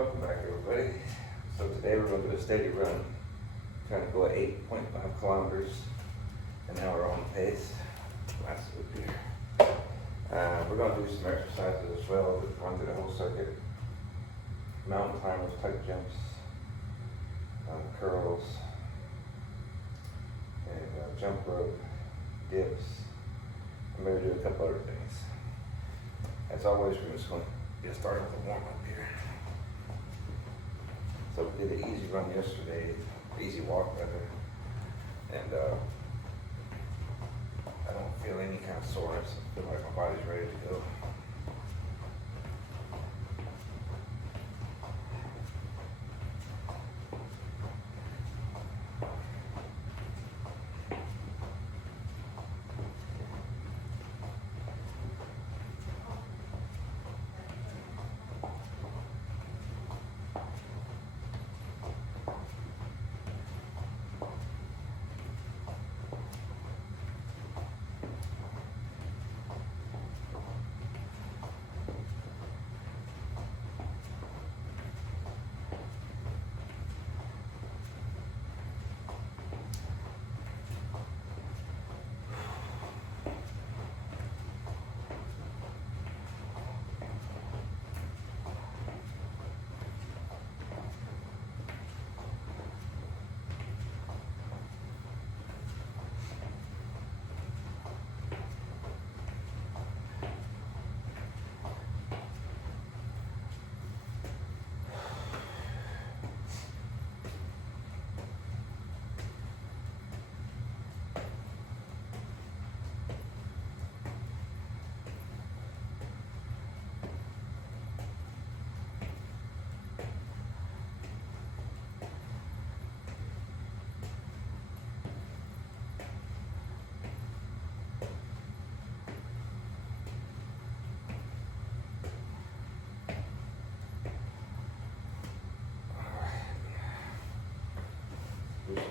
welcome back everybody. So today we're going to do a steady run, trying to go at 8.5 kilometers an hour on pace. That's good here. We're going to do some exercises as well, run through the whole circuit. Mountain climbers, tuck jumps, curls, and jump rope, dips. I'm going to do a couple other things. As always, we're just going to get started with a warm up here. So we did an easy run yesterday, easy walk rather, and I don't feel any kind of soreness. I feel like my body's ready to go.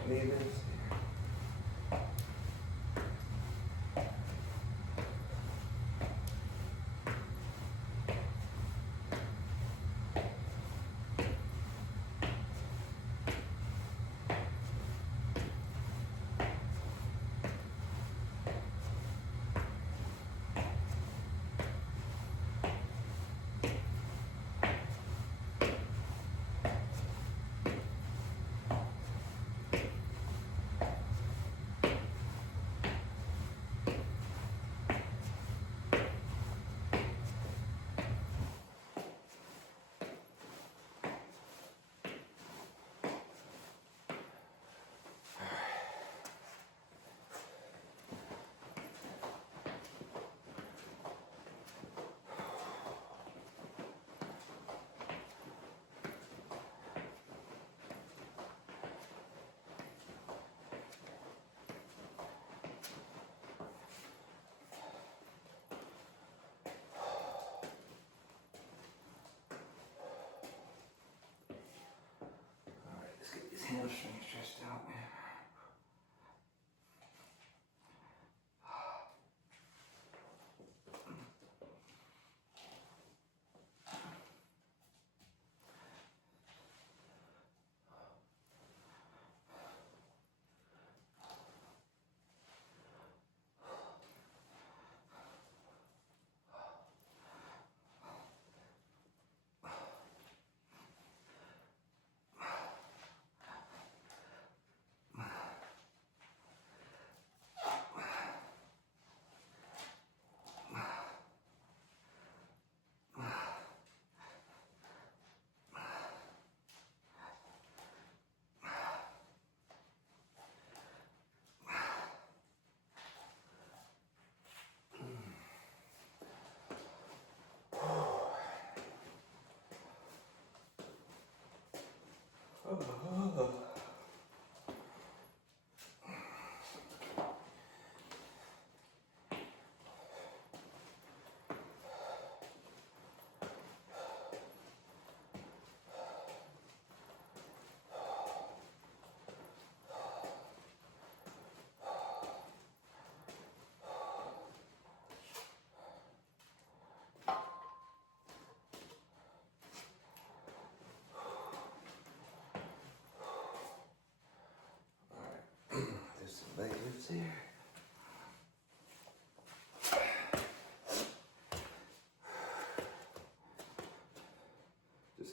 Need this. Hamstring stretched out, man.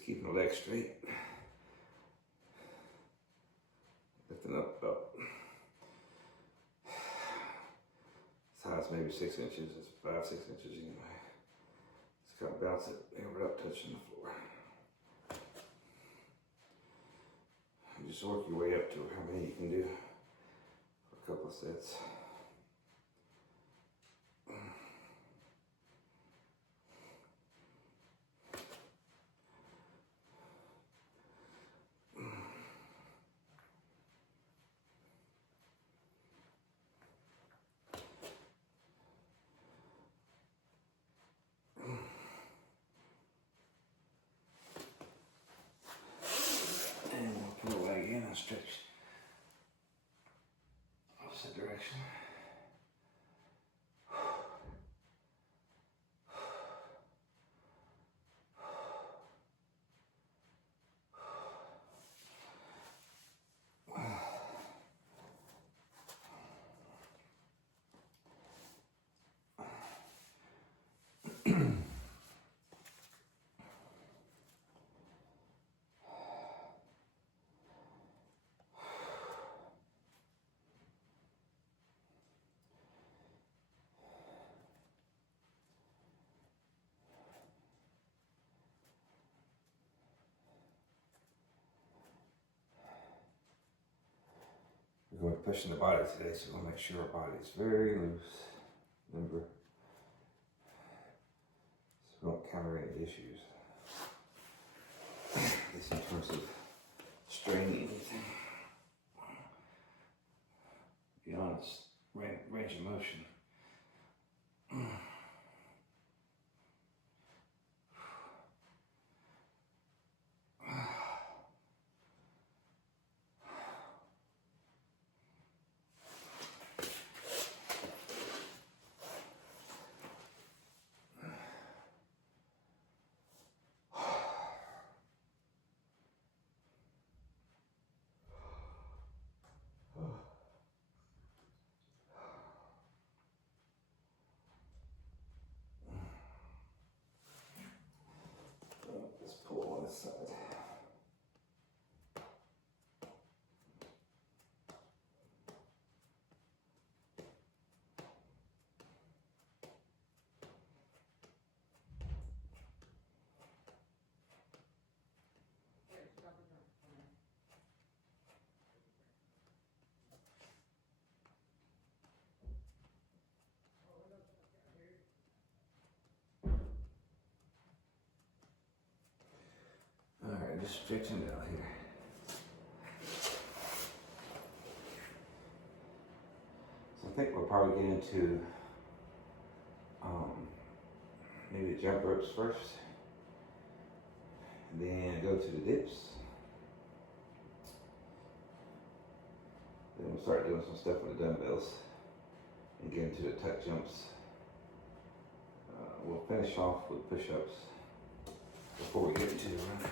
keeping the leg straight. Lifting up about size maybe 6 inches. It's 5-6 inches anyway. Just gotta bounce it without touching the floor. And just work your way up to how many you can do for a couple of sets. And we'll pull the leg in and stretch opposite direction. We're going to be pushing the body today, so we're going to make sure our body is very loose. Remember, so we don't counter any issues. At least in terms of straining anything. Be honest, range of motion. Let's pull on this side. Alright, just stretching it out here. So I think we'll probably get into maybe the jump ropes first. And then go to the dips. Then we'll start doing some stuff with the dumbbells and get into the tuck jumps. We'll finish off with push-ups before we get into the run.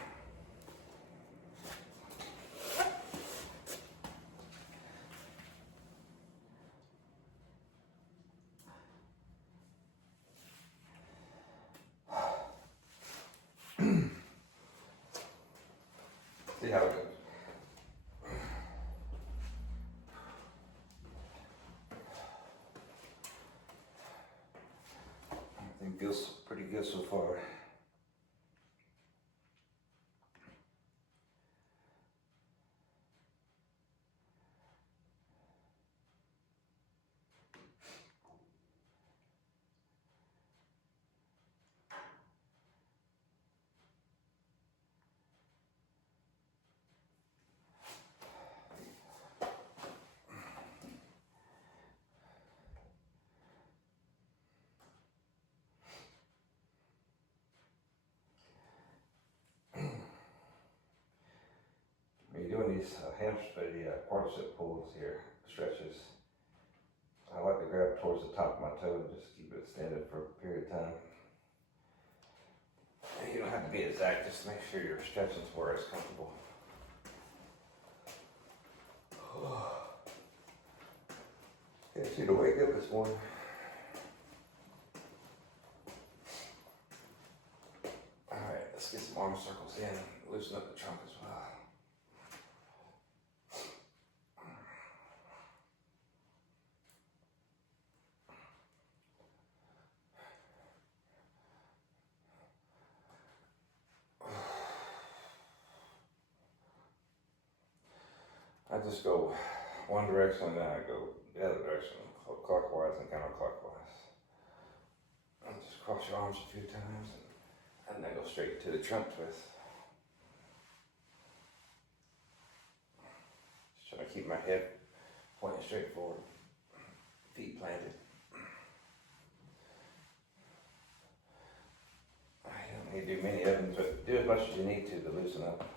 See how it goes. Everything feels pretty good so far. When you're doing these quadricep pulls here, stretches, I like to grab towards the top of my toe and just keep it extended for a period of time. And you don't have to be exact, just make sure you're stretching to where it's comfortable. Can't seem to wake up this morning. Alright, let's get some arm circles in, loosen up the trunk as well. I just go one direction and then I go the other direction, clockwise and counterclockwise. And just cross your arms a few times and then go straight to the trunk twist. Just trying to keep my head pointing straight forward, feet planted. You don't need to do many of them, but do as much as you need to loosen up.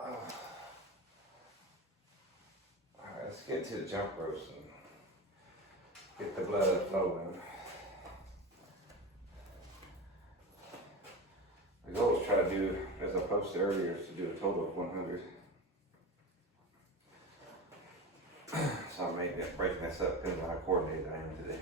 Alright, let's get to the jump ropes and get the blood flowing. The goal is try to do, as I posted earlier, is to do a total of 100. So I may be breaking this up depending on how coordinated I am today.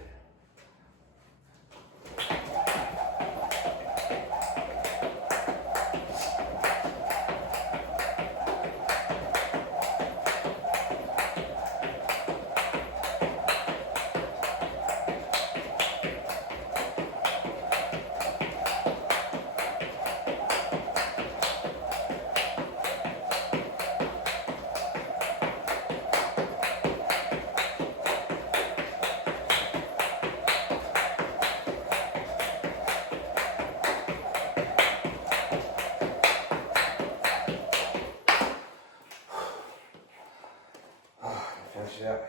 Finish it out here.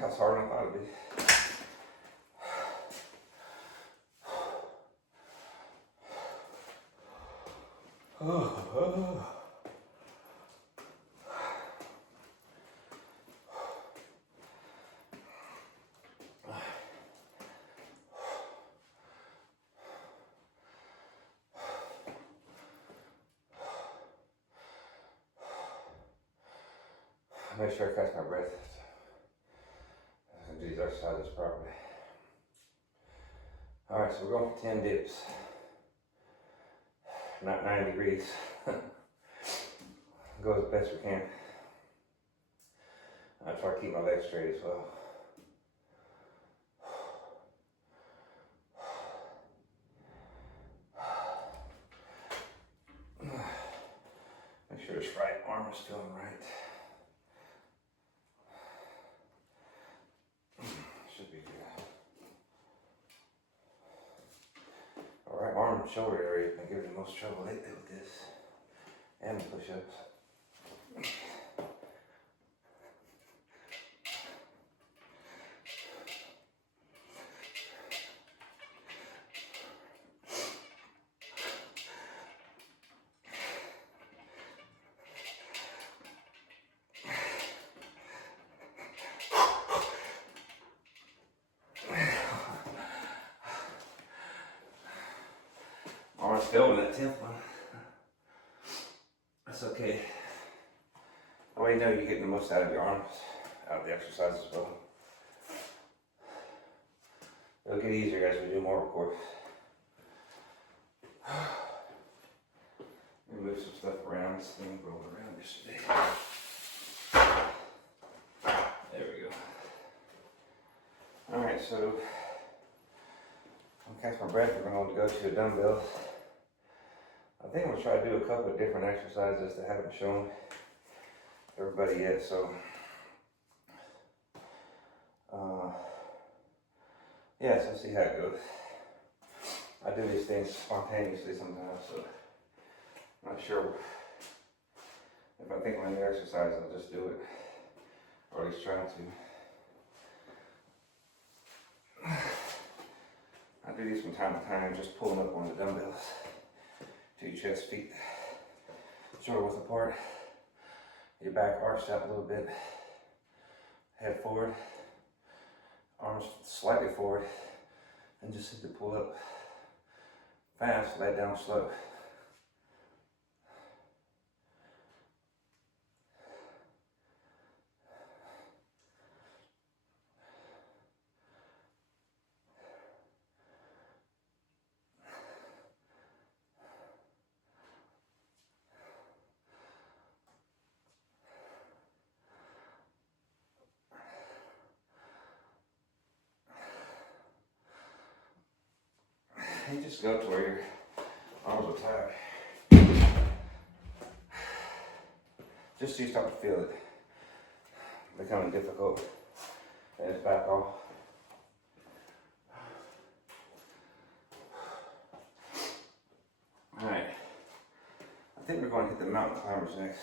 That's harder than I thought it'd be. Make sure I catch my breath. I can do these exercises properly. Alright, so we're going for 10 dips. Not 90 degrees. Go as best we can. I try to keep my legs straight as well. Make sure this right arm is feeling right. Should be good. Alright, arm and shoulder area has been giving me the most trouble lately with this. And the push-ups. Arms filled in that 10th one. That's okay. That way you know you're getting the most out of your arms, out of the exercise as well. It'll get easier as we do more, of course. Let me move some stuff around. This thing rolled around yesterday. There we go. Alright, so I'm catching my breath. We're going to go to the dumbbells. I think I'm going to try to do a couple of different exercises that I haven't shown everybody yet. So, yeah, so let's see how it goes. I do these things spontaneously sometimes, so I'm not sure. If I think I'm gonna exercise, I'll just do it, or at least try to. I do these from time to time, just pulling up on the dumbbells to your chest, feet shoulder width apart, your back arched out a little bit, head forward, arms slightly forward, and just simply pull up fast, lay down slow. You just go to where your arms are tired. Just so you start to feel it becoming difficult, and it's back off. Alright, I think we're going to hit the mountain climbers next.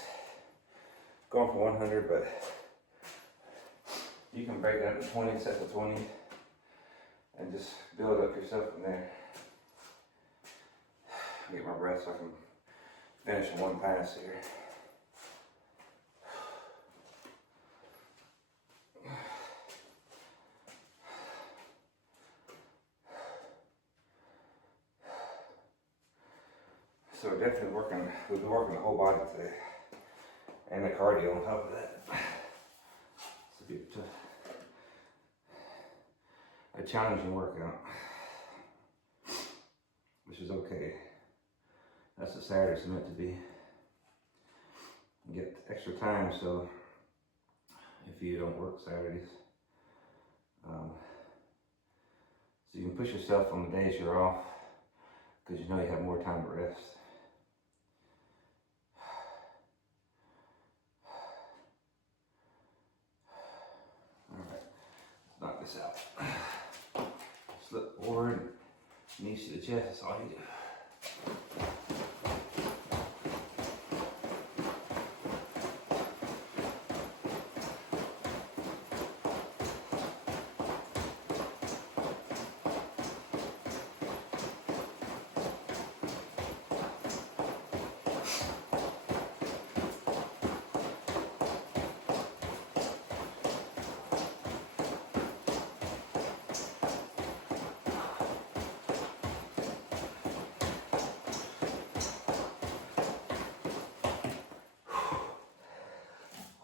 Going for 100, but you can break it up into 20 sets of 20 and just build up yourself from there. Get my breath so I can finish in one pass here. So we're definitely we'll be working the whole body today. And the cardio on top of that. It's a challenging workout, which is okay. That's what Saturday's meant to be. You get extra time, so if you don't work Saturdays, so you can push yourself on the days you're off, because you know you have more time to rest. Alright, let's knock this out. Slip forward, knees to the chest, that's all you do.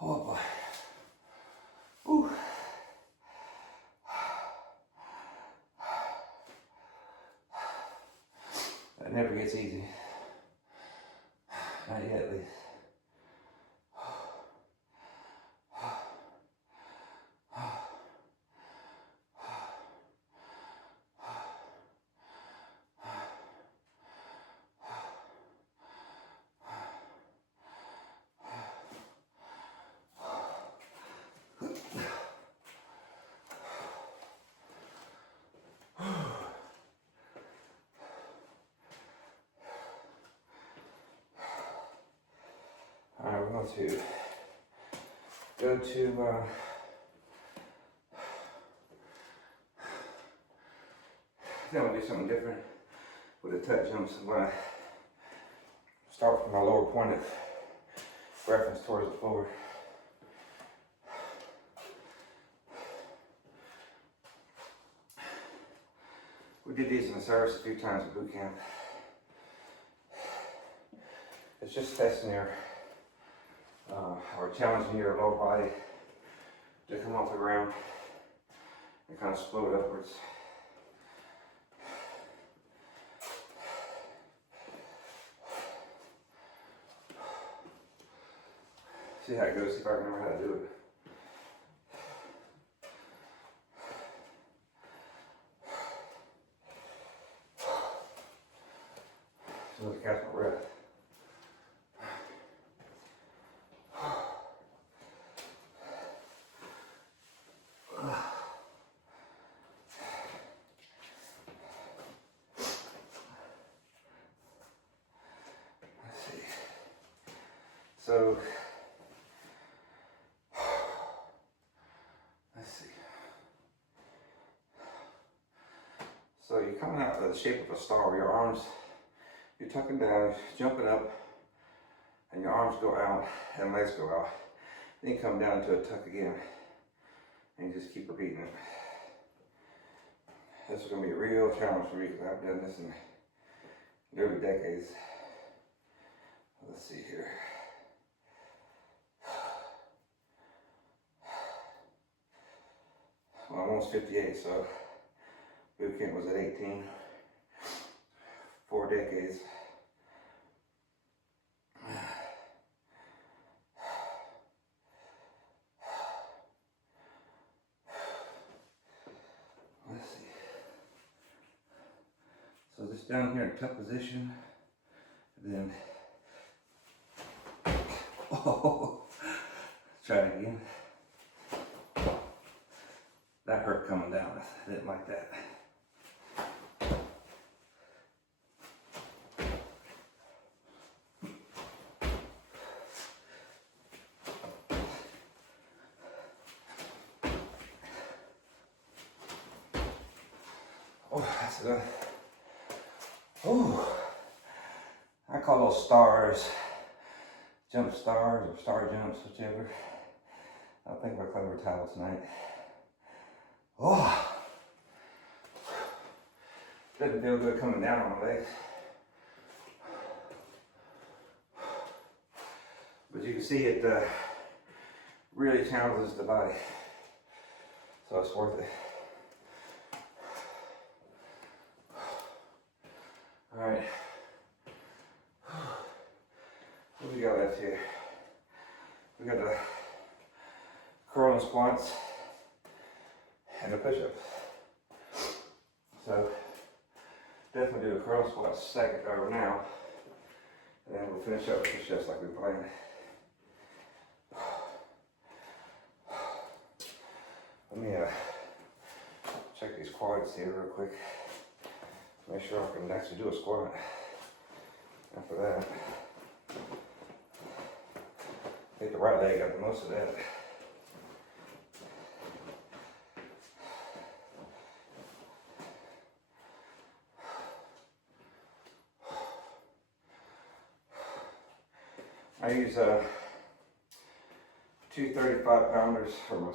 Oh boy. Ooh. That never gets easy. Not yet, at least. Alright, we're going to go to I think I'm going to do something different with the touch jumps. I'm going to start from my lower point of reference towards the forward. We did these in the service a few times at boot camp. It's just testing your or challenging your lower body to come off the ground and kind of explode upwards. See how it goes, see if I can remember how to do it. So let's catch my breath. you're coming out of the shape of a star. Your arms, you're tucking down, jumping up, and your arms go out and legs go out. Then you come down to a tuck again, and you just keep repeating it. This is going to be a real challenge for me because I've done this in nearly decades. Let's see here. Well, I'm almost 58, so boot camp was at 18. 4 decades. Let's see. So just down here in tuck position, and then try it again. That hurt coming down. I didn't like that. Oh, that's good. Oh, I call those stars jump stars or star jumps, whichever. I'll think of a clever title tonight. Oh, doesn't feel good coming down on my legs. But you can see it really challenges the body. So it's worth it. All right. What do we got left here? We got the curl and squats and the push-ups. So definitely do a curl and squats second or now, and then we'll finish up with push-ups like we planned. Let me check these quads here real quick. Make sure I can actually do a squat after that. I think the right leg got the most of that. I use 2 35-pounders for my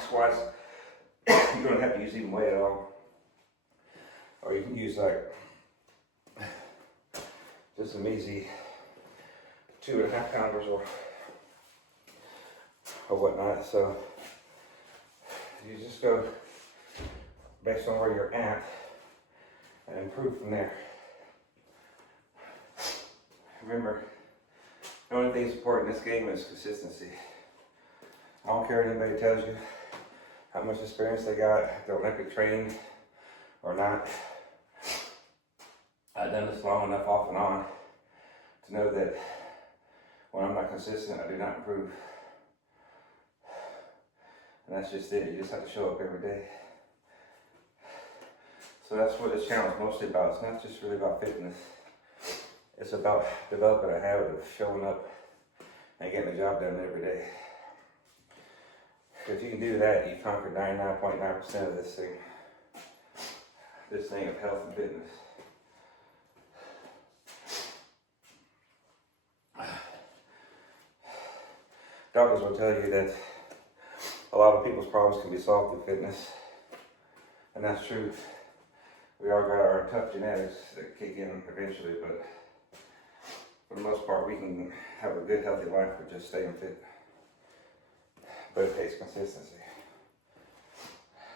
squats. You don't have to use even weight at all. Or you can use like just some easy 2.5-pounders or whatnot. So you just go based on where you're at and improve from there. Remember, the only thing that's important in this game is consistency. I don't care what anybody tells you, how much experience they got, if they're Olympic trained or not. I've done this long enough off and on to know that when I'm not consistent, I do not improve. And that's just it. You just have to show up every day. So that's what this channel is mostly about. It's not just really about fitness. It's about developing a habit of showing up and getting the job done every day. If you can do that, you conquer 99.9% of this thing of health and fitness. Doctors will tell you that a lot of people's problems can be solved through fitness, and that's true. We all got our tough genetics that kick in eventually, but for the most part, we can have a good, healthy life with just staying fit. But it takes consistency.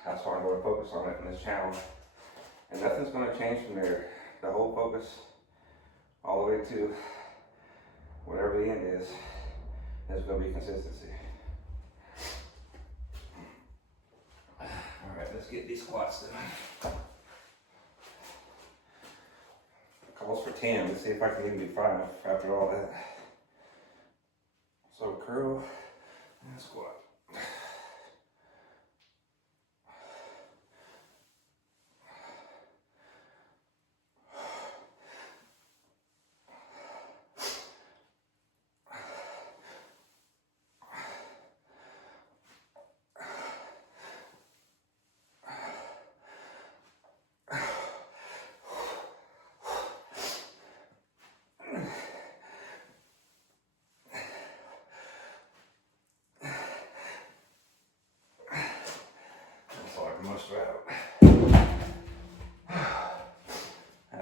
That's why I'm going to focus on it in this channel. And nothing's going to change from there. The whole focus, all the way to whatever the end is going to be consistency. Alright, let's get these squats done. Calls for 10. Let's see if I can even do 5 after all that. So curl and squat.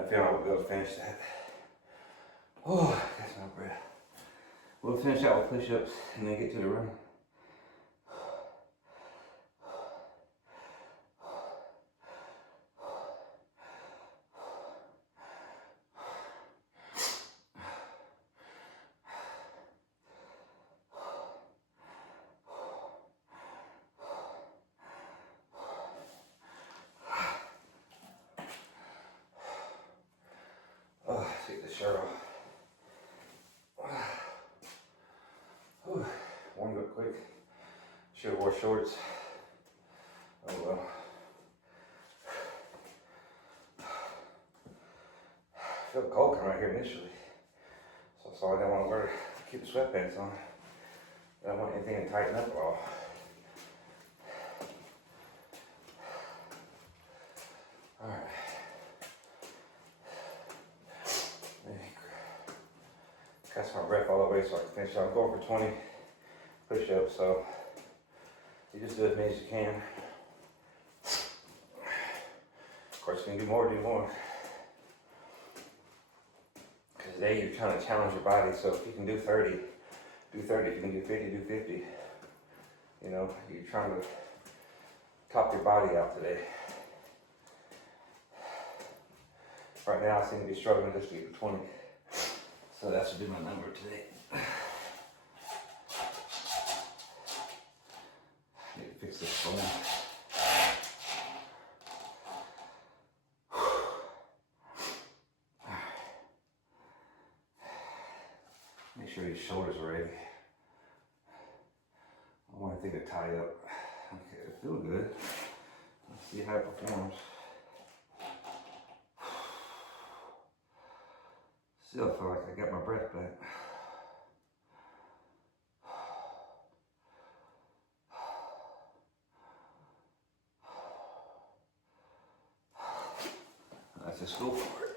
feel like we'll be able to finish that. Oh, I got my breath. We'll finish out with push-ups and then get to the run. Oh, let's get the shirt off. Whew. Warmed up quick. Should have wore shorts. Oh well. I felt cold coming out here initially. So I didn't want to wear, keep the sweatpants on. I don't want anything to tighten up at all. Alright. Catch my breath all the way so I can finish. I'm going for 20 push-ups, so you just do as many as you can. Of course, you can do more, do more. Because today you're trying to challenge your body, so if you can do 30, do 30. If you can do 50, do 50. You know, you're trying to top your body out today. Right now I seem to be struggling just to get to 20. So that should be my number today. Need to fix this phone. Make sure your shoulders are ready. I want anything to tie up. Okay, it feels good. Let's see how it performs. Still feel like I got my breath back. Let's just go for it.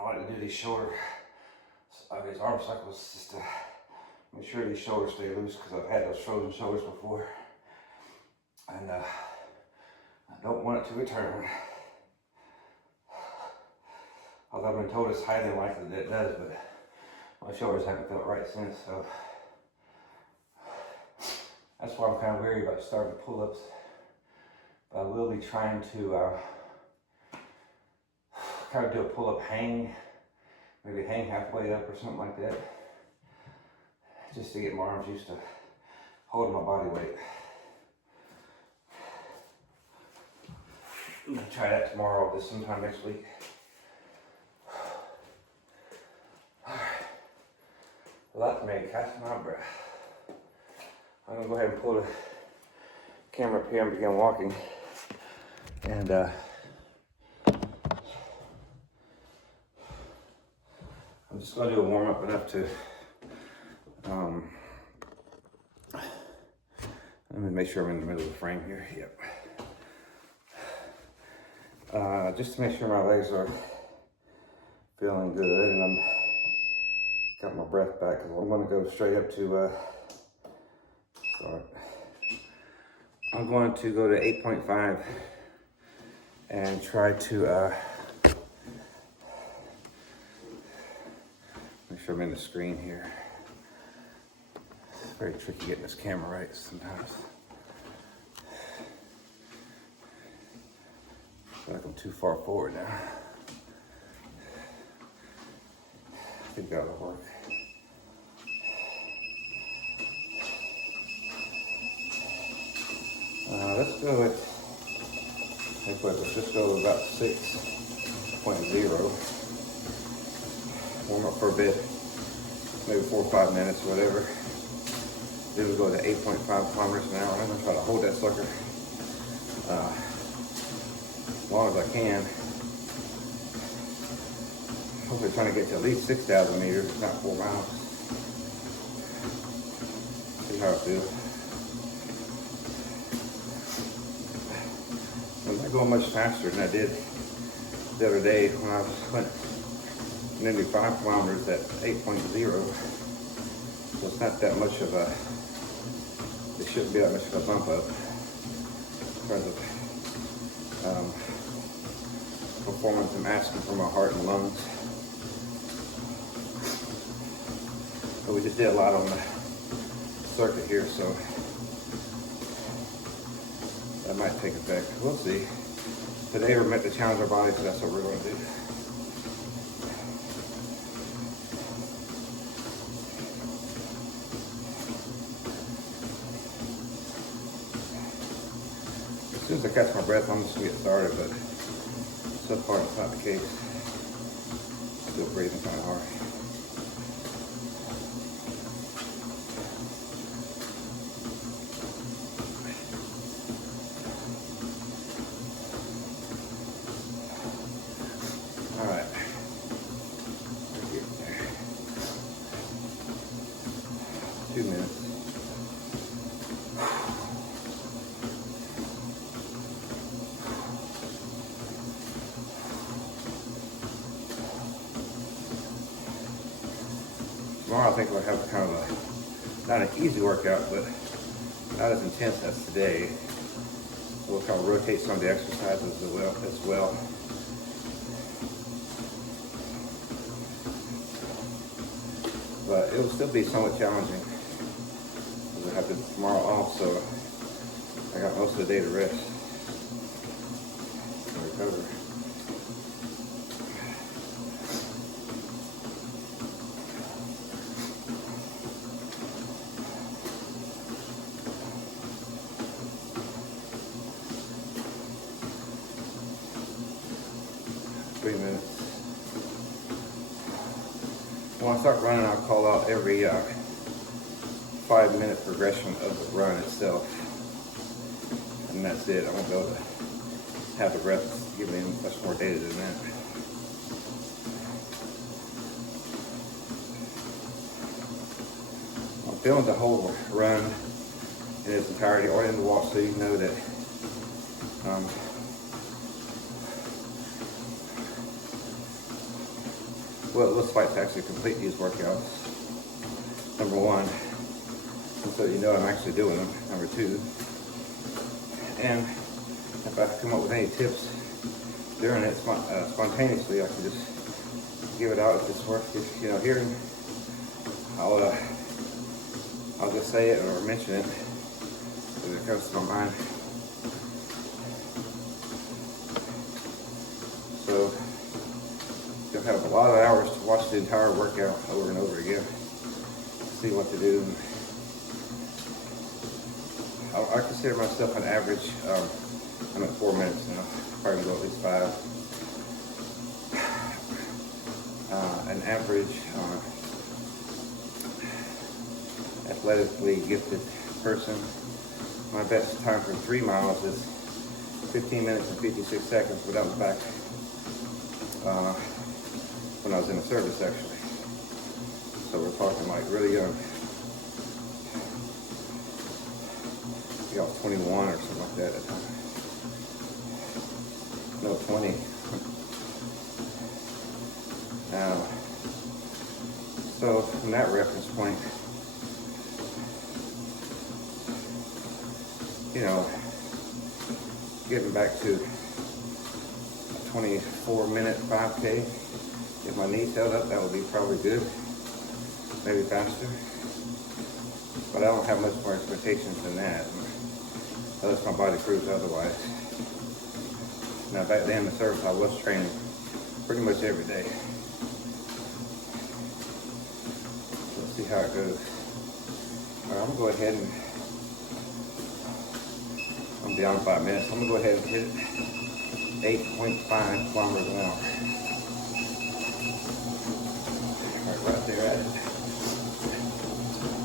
I like to do these shorter, these arm cycles just to make sure these shoulders stay loose because I've had those frozen shoulders before. And I don't want it to return. Although I've been told it's highly likely that it does, but my shoulders haven't felt right since, so that's why I'm kind of weary about starting pull-ups. But I will be trying to kind of do a pull-up hang, maybe hang halfway up or something like that, just to get my arms used to holding my body weight. I'm gonna try that tomorrow or sometime next week. Well, that's me, catching my breath. I'm gonna go ahead and pull the camera up here and begin walking. And I'm just gonna do a warm up enough to let me make sure I'm in the middle of the frame here. Yep. Just to make sure my legs are feeling good, and I'm got my breath back because I'm going to go straight up to start. I'm going to go to 8.5 and try to make sure I'm in the screen here. It's very tricky getting this camera right sometimes. I feel like I'm too far forward now. I think that'll work. Let's go with, let's just go with about 6.0. Warm up for a bit, maybe 4 or 5 minutes, whatever. Then we'll go to 8.5 kilometers an hour. I'm gonna try to hold that sucker as long as I can. hopefully trying to get to at least 6,000 meters, if not 4 miles. See how it feels. I'm not going much faster than I did the other day when I went nearly 5 kilometers at 8.0. So it's not that much of a, it shouldn't be that much of a bump up in terms of performance I'm asking for my heart and lungs. But we just did a lot on the circuit here, so that might take effect. We'll see. Today we're meant to challenge our bodies, so that's what we're going to do. As soon as I catch my breath, I'm just going to get started, but so far it's not the case. Still breathing kind of hard. All right. We're getting there. 2 minutes. Tomorrow I think we'll have kind of a, not an easy workout, but not as intense as today. We'll kind of rotate some of the exercises as well. But it will still be somewhat challenging because I have tomorrow off, so I got most of the day to rest and recover. When I start running, I'll call out every 5-minute progression of the run itself. And that's it. I won't be able to have the reps give me much more data than that. I'm filming the whole run in its entirety, or in the walk, so you know that well, it looks like to actually complete these workouts. Number one, and so you know I'm actually doing them. Number two, and if I come up with any tips during it spontaneously, I can just give it out if it's worth it. You know, hearing, I'll just say it or mention it as it comes to my mind. So you'll have a lot of hours to watch the entire workout over and over again. See what to do. I consider myself an average. I'm at 4 minutes now. Probably go at least 5. An average athletically gifted person. My best time for 3 miles is 15 minutes and 56 seconds, but that was back when I was in the service, actually. So we're talking like really young. I think I was 21 or something like that at the time. No, 20. So from that reference point, you know, getting back to a 24-minute 5K, if my knees held up, that would be probably good, maybe faster. But I don't have much more expectations than that, unless my body proves otherwise. Now back then in the service, I was training pretty much every day. Let's see how it goes. All right, I'm gonna go ahead and, I'm beyond 5 minutes. I'm gonna go ahead and hit it 8.5 kilometers an hour. Right there at it.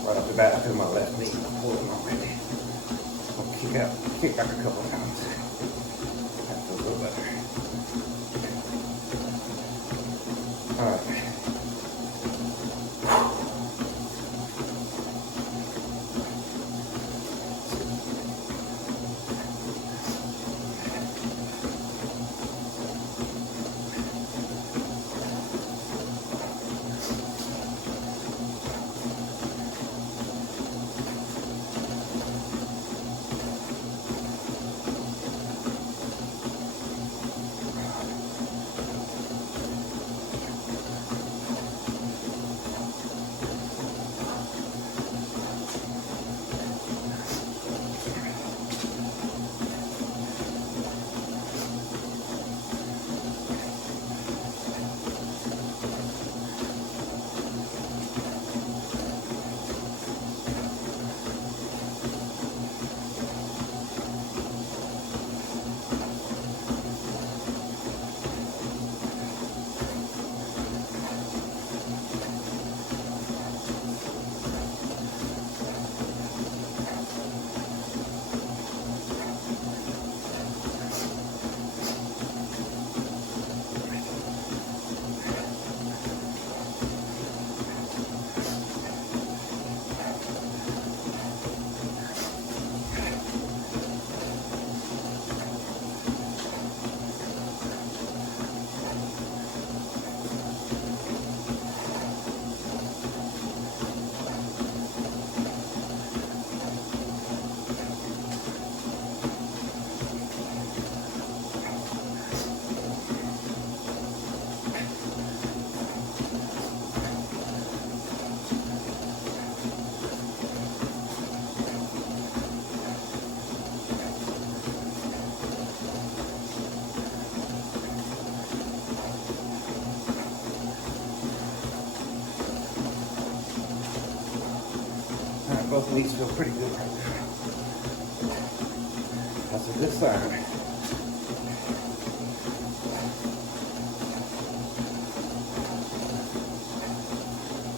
Right off the bat, I feel my left knee pulling already. I'll kick out a couple times. That feels a little better. Alright. Alright, both leads feel pretty good right now. That's a good sign.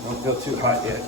Don't feel too hot yet.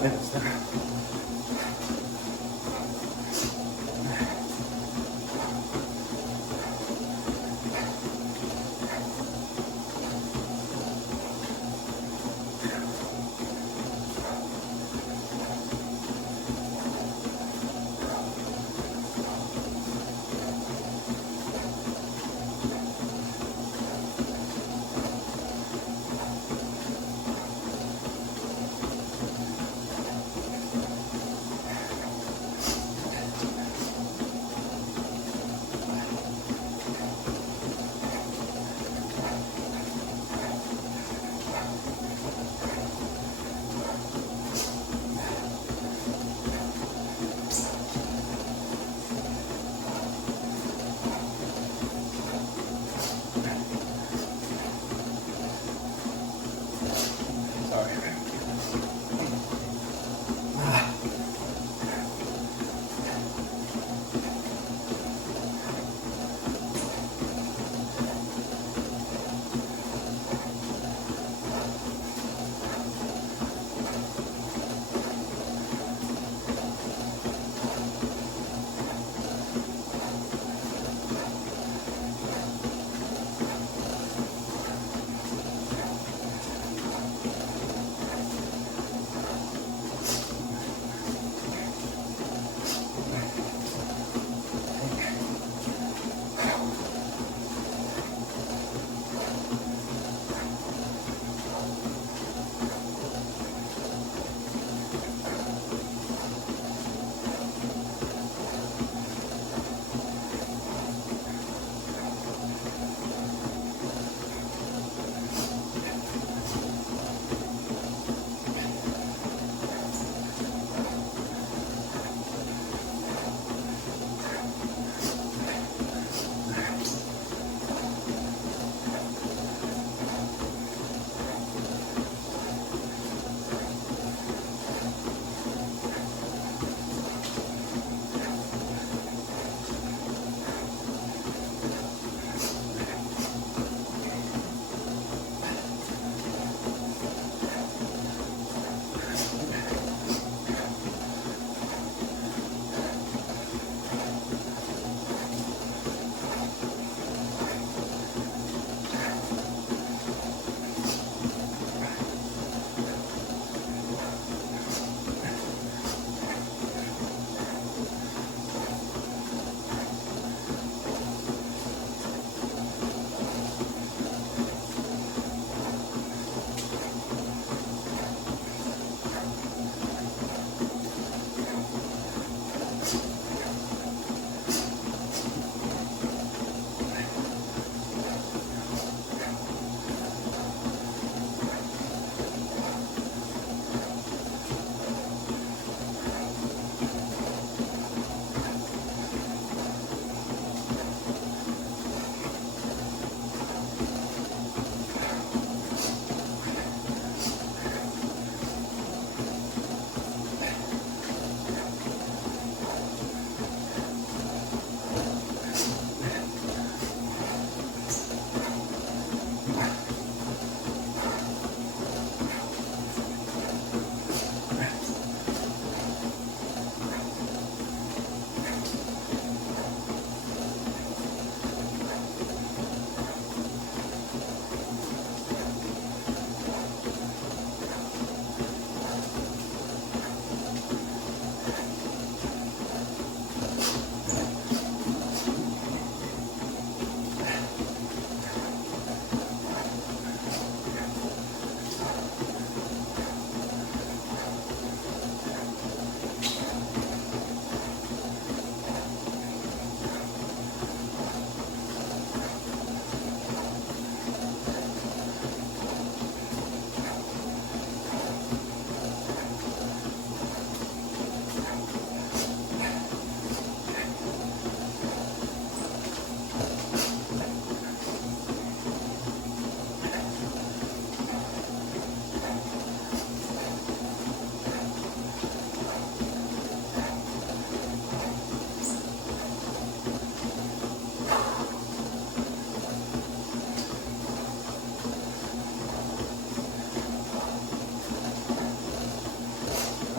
5 minutes now.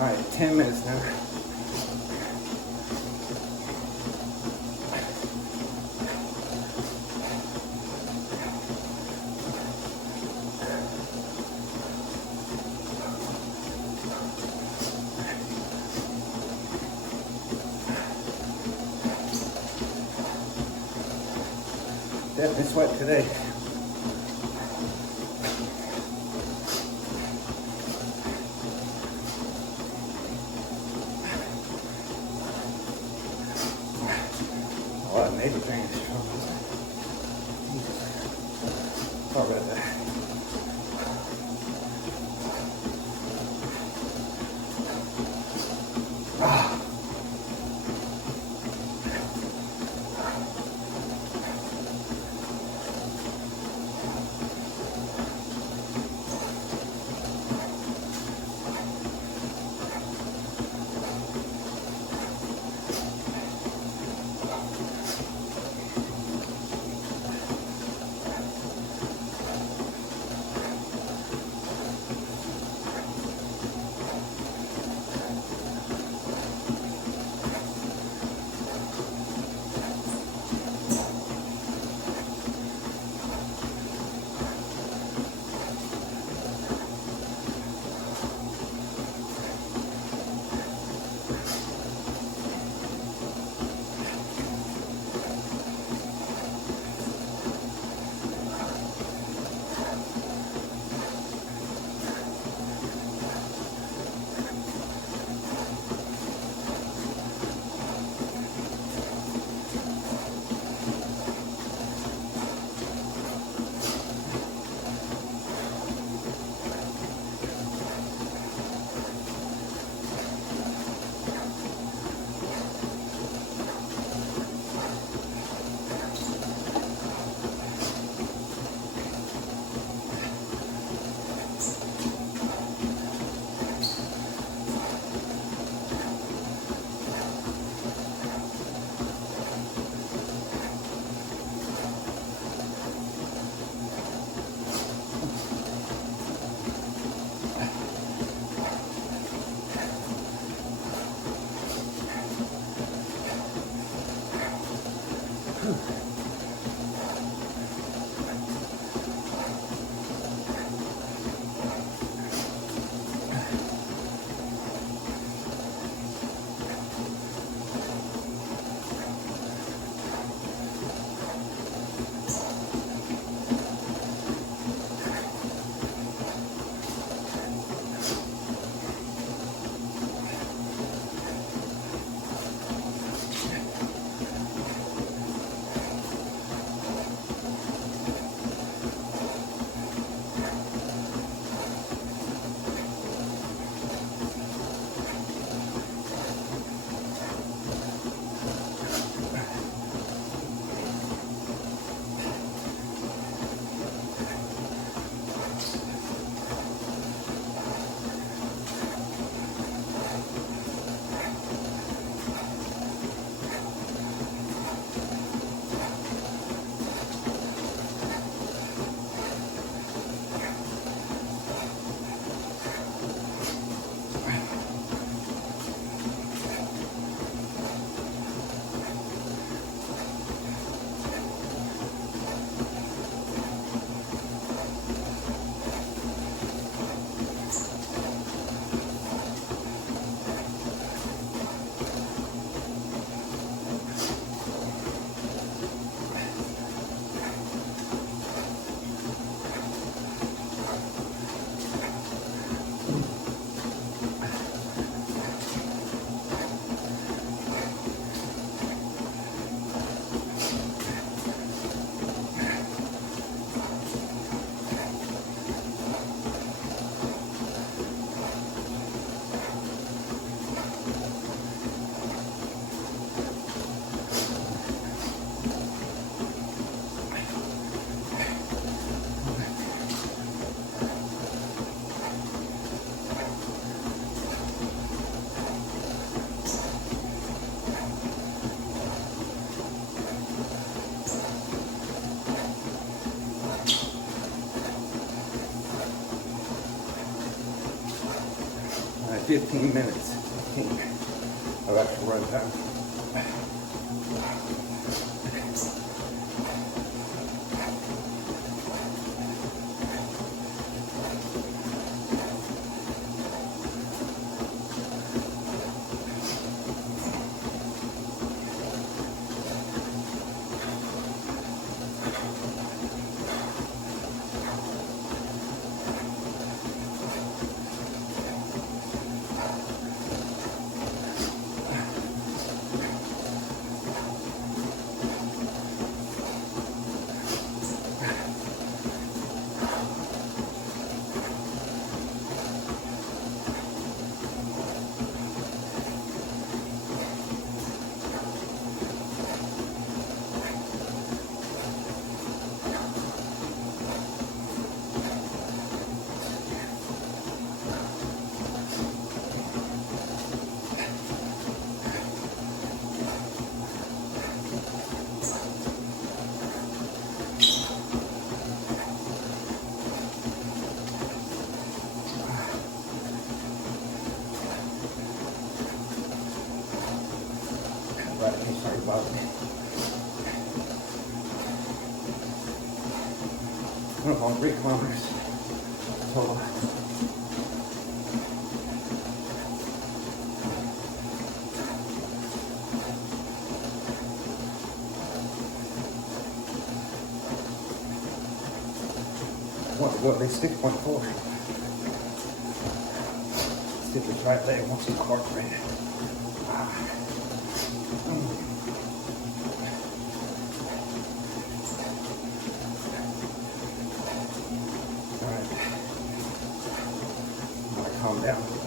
All right, 10 minutes now. Definitely sweat today. A lot of neighbor things. Sorry about that. 15 minutes. 15 of actual run time. But I can't start about it. I'm going 3 kilometers total. I want to go at least 6.4. See if this right leg wants to incorporate it. Alright. I'm gonna calm down.